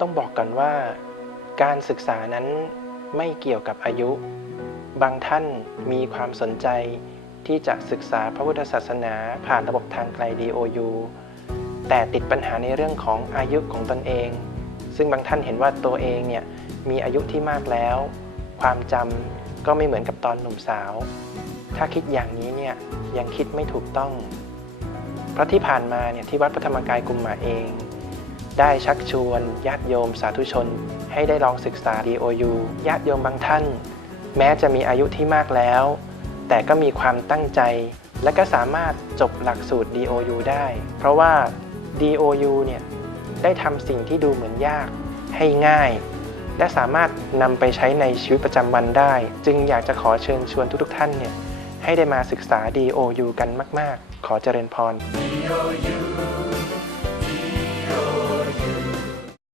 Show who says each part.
Speaker 1: ต้องบอกก่อนว่า การศึกษานั้นไม่เกี่ยวกับอายุ บางท่านมีความสนใจที่จะศึกษาพระพุทธศาสนาผ่านระบบทางไกล DOU แต่ติดปัญหาในเรื่องของอายุของตนเอง ซึ่งบางท่านเห็นว่าตัวเองเนี่ยมีอายุที่มากแล้ว ความจำก็ไม่เหมือนกับตอนหนุ่มสาว ถ้าคิดอย่างนี้เนี่ยยังคิดไม่ถูกต้อง เพราะที่ผ่านมาเนี่ยที่วัดพระธรรมกายกุมหมาเอง ได้ชักชวนญาติโยมสาธุชน ให้ได้ลองศึกษา DOU ญาติโยมบางท่าน แม้จะมีอายุที่มากแล้ว แต่ก็มีความตั้งใจ และก็สามารถจบหลักสูตร DOU ได้ เพราะว่า DOU เนี่ยได้ทำสิ่งที่ดูเหมือนยาก ให้ง่าย และสามารถนำไปใช้ในชีวิตประจำวันได้ จึงอยากจะขอเชิญชวนทุกๆท่านเนี่ยให้ได้มาศึกษา DOU กันมาก ๆ ขอเจริญพร DOU